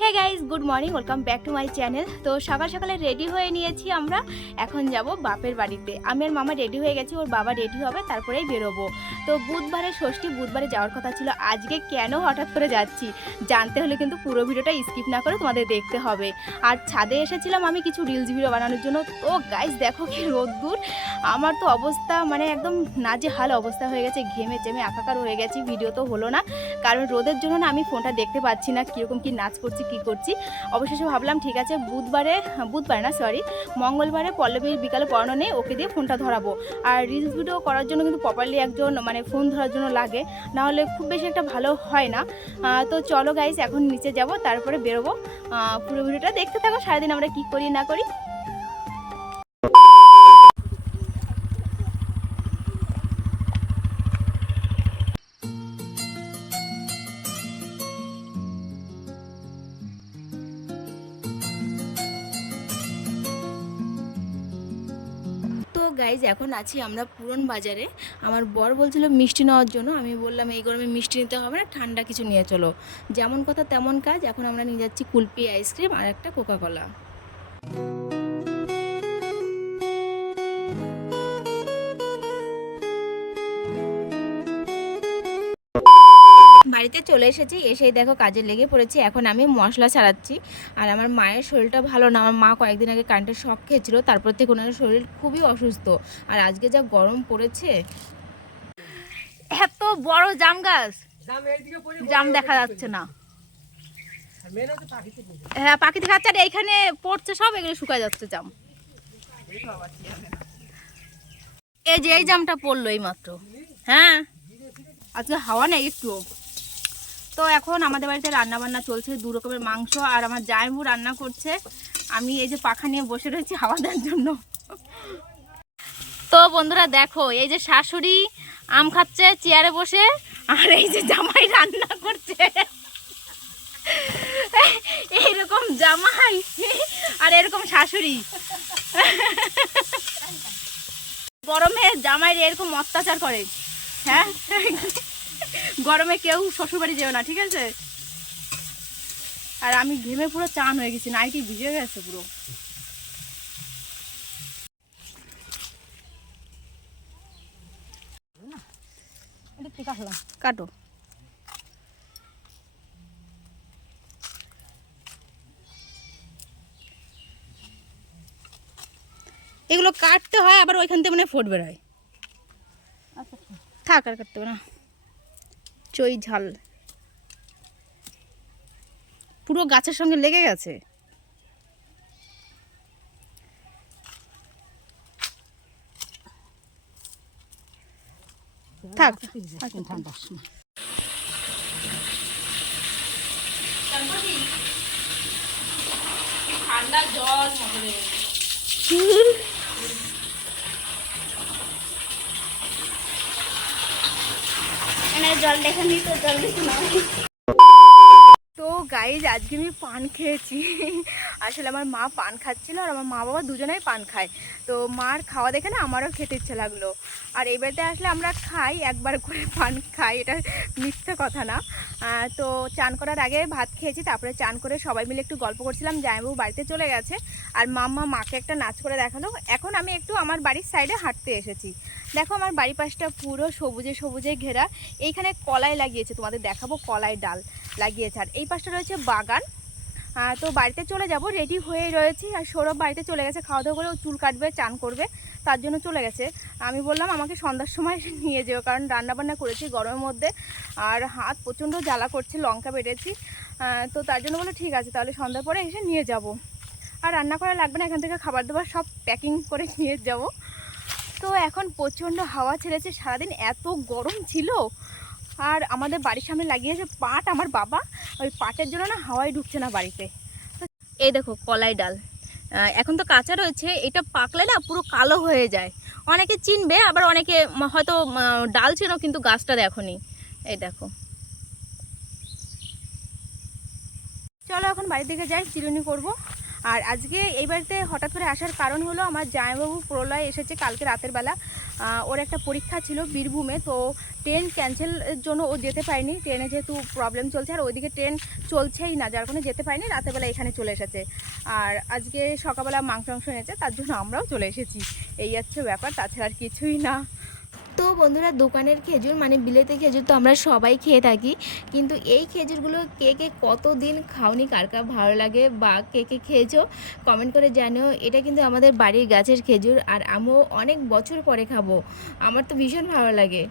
Hey guys, good morning, welcome back to my channel. তো সকাল সকালে রেডি হয়ে নিয়েছি আমরা, এখন যাব বাপের বাড়িতে। আমি আর মামা রেডি হয়ে গেছি, ওর বাবা রেডি হবে, তারপরেই বেরোবো। তো বুধবারে ষষ্ঠী, বুধবারে যাওয়ার কথা ছিল, আজকে কেন হঠাৎ করে যাচ্ছি জানতে হলে কিন্তু পুরো ভিডিওটা স্কিপ না করে তোমাদের দেখতে হবে। আর ছাদে এসেছিলাম আমি কিছু রিলস ভিডিও বানানোর জন্য। তো গাইজ দেখো কি রোদ্দুর, আমার তো অবস্থা মানে একদম নাজেহাল অবস্থা হয়ে গেছে, ঘেমে চেমে একাকার হয়ে গেছি। ভিডিও তো হলো না, কারণ রোদের জন্য না আমি ফোনটা দেখতে পাচ্ছি না কীরকম কি নাচ করছি কি করছি। অবশেষে ভাবলাম ঠিক আছে বুধবার না সরি মঙ্গলবারে পল্লবীর বিকালে পড়ানো নেই, ওকে দিয়ে ফোনটা ধরাবো। আর রিলস ভিডিও করার জন্য কিন্তু প্রপারলি একজন মানে ফোন ধরার জন্য লাগে, না হলে খুব বেশি একটা ভালো হয় না। তো চলো গাইস, এখন নিচে যাব, তারপরে বেরোবো। পুরো ভিডিওটা দেখতে থাকো, সারাদিন আমরা কি করি না করি। তো গাইজ এখন আছি আমরা পুরন বাজারে। আমার বর বলছিল মিষ্টি নেওয়ার জন্য, আমি বললাম এই গরমে মিষ্টি নিতে হবে না, ঠান্ডা কিছু নিয়ে চলো। যেমন কথা তেমন কাজ, এখন আমরা নিয়ে যাচ্ছি কুলপি আইসক্রিম আর একটা কোকাকোলা। বাড়িতে চলে এসেছি, এসেই দেখো কাজে লেগে পড়েছি। এখন আমি মশলা ছাড়াচ্ছি। আর আমার মায়ের শরীরটা ভালো না, আমার মা কয়েকদিন আগে কারেন্টের শক খেয়েছিল, তারপর থেকে ওনার শরীর খুবই অসুস্থ। আর আজকে যা গরম পড়েছে, এত বড় জাম গাছ, জাম দেখা যাচ্ছে না। হ্যাঁ পাখিতে খাচ্ছে, আর এইখানে পড়ছে সব, এগুলো শুকায় যাচ্ছে জাম। এই যে এই জামটা পড়লো এই মাত্র। হ্যাঁ আজকে হাওয়া নেই একটু। তো এখন আমাদের বাড়িতে রান্না বান্না চলছে, 2 রকমের মাংস, আর আমার জামাইবু রান্না করছে। আমি এই যে পাখা নিয়ে বসে রয়েছি হাওয়া দেওয়ার জন্য। তো বন্ধুরা দেখো, এই যে শাশুড়ি আম খাচ্ছে চেয়ারে বসে, আর এই যে জামাই রান্না করছে। এইরকম জামাই আর এরকম শাশুড়ি, গরমে জামাই এরকম অত্যাচার করে। হ্যাঁ গরমে কেউ শ্বশুরবাড়ি যেও না, ঠিক আছে। আর আমি ঘেমে পুরো চান হয়ে গেছি, নাইটি ভিজে গেছে পুরো। কাটো। এগুলো কাটতে হয়, আবার ওইখান থেকে মানে ফোট বেরোয়। থাক আর কাটতে হবে না। চই ঝাল পুরো গাছের সঙ্গে লেগে গেছে। থাক ঠান্ডা জল জল দেখা নি তো জল দেখি না। তো গাইজ আজকে আমি পান খেয়েছি। আসলে আমার মা পান খাচ্ছিল, আর আমার মা বাবা দুজনেই পান খায়। তো মার খাওয়া দেখে না আমারও খেতে ইচ্ছে লাগলো। আর এই বাড়িতে আসলে আমরা খাই, একবার করে পান খাই, এটা মিথ্যে কথা না। তো চান করার আগে ভাত খেয়েছি, তারপরে চান করে সবাই মিলে একটু গল্প করছিলাম। জামাইবাবু বাড়িতে চলে গেছে, আর মাম্মা মাকে একটা নাচ করে দেখালো। এখন আমি একটু আমার বাড়ির সাইডে হাঁটতে এসেছি। দেখো আমার বাড়ির পাশটা পুরো সবুজে সবুজে ঘেরা। এইখানে কলাই লাগিয়েছে, তোমাদের দেখাবো, কলাই ডাল লাগিয়েছে। আর এই পাশটা রয়েছে বাগান। তো বাড়িতে চলে যাব, রেডি হয়ে রয়েছি। আর সৌরভ বাড়িতে চলে গেছে, খাওয়া দাওয়া করে ও চুল কাটবে, চান করবে, তার জন্য চলে গেছে। আমি বললাম আমাকে সন্ধ্যার সময় নিয়ে যেও, কারণ রান্নাবান্না করেছি গরমের মধ্যে, আর হাত প্রচণ্ড জ্বালা করছে, লঙ্কা বেটেছি। তো তার জন্য বলে ঠিক আছে, তাহলে সন্ধ্যার পরে এসে নিয়ে যাব। আর রান্না করা লাগবে না, এখান থেকে খাবার দাবার সব প্যাকিং করে নিয়ে যাব। তো এখন প্রচণ্ড হাওয়া ছেড়েছে, সারাদিন এত গরম ছিল। আর আমাদের বাড়ির সামনে লাগিয়েছে পাট আমার বাবা, ওই পাটের জন্য না হাওয়াই ঢুকছে না বাড়িতে। এই দেখো কলাই ডাল, এখন তো কাঁচা রয়েছে, এটা পাকলে না পুরো কালো হয়ে যায়। অনেকে চিনবে, আবার অনেকে হয়তো ডাল ছিল কিন্তু গাছটা দেখোনি। এই দেখো, চলো এখন বাড়ির দিকে যাই, চিরুনি করব। আর আজকে এই বাড়িতে হঠাৎ করে আসার কারণ হলো আমার জামাইবাবু প্রলয় এসেছে কালকে রাতের বেলা। ওর একটা পরীক্ষা ছিল বীরভূমে, তো ট্রেন ক্যান্সেলের জন্য ও যেতে পারেনি। ট্রেনে যেহেতু প্রবলেম চলছে আর ওইদিকে ট্রেন চলছেই না, যার কারণে যেতে পারেনি, রাতের বেলা এখানে চলে এসেছে। আর আজকে সকালবেলা মাংস এনেছে, তার জন্য আমরাও চলে এসেছি। এই হচ্ছে ব্যাপার, তাছাড়া আর কিছুই না। তো বন্ধুরা, দোকানের খেজুর মানে বিলেতি খেজুর তো আমরা সবাই খেয়ে থাকি, কিন্তু এই খেজুরগুলো কে কে কতদিন খাওনি, কার কার ভালো লাগে বা কে কে খেয়েছো কমেন্ট করে জানিও। এটা কিন্তু আমাদের বাড়ির গাছের খেজুর, আর আমিও অনেক বছর পরে খাবো। আমার তো ভীষণ ভালো লাগে।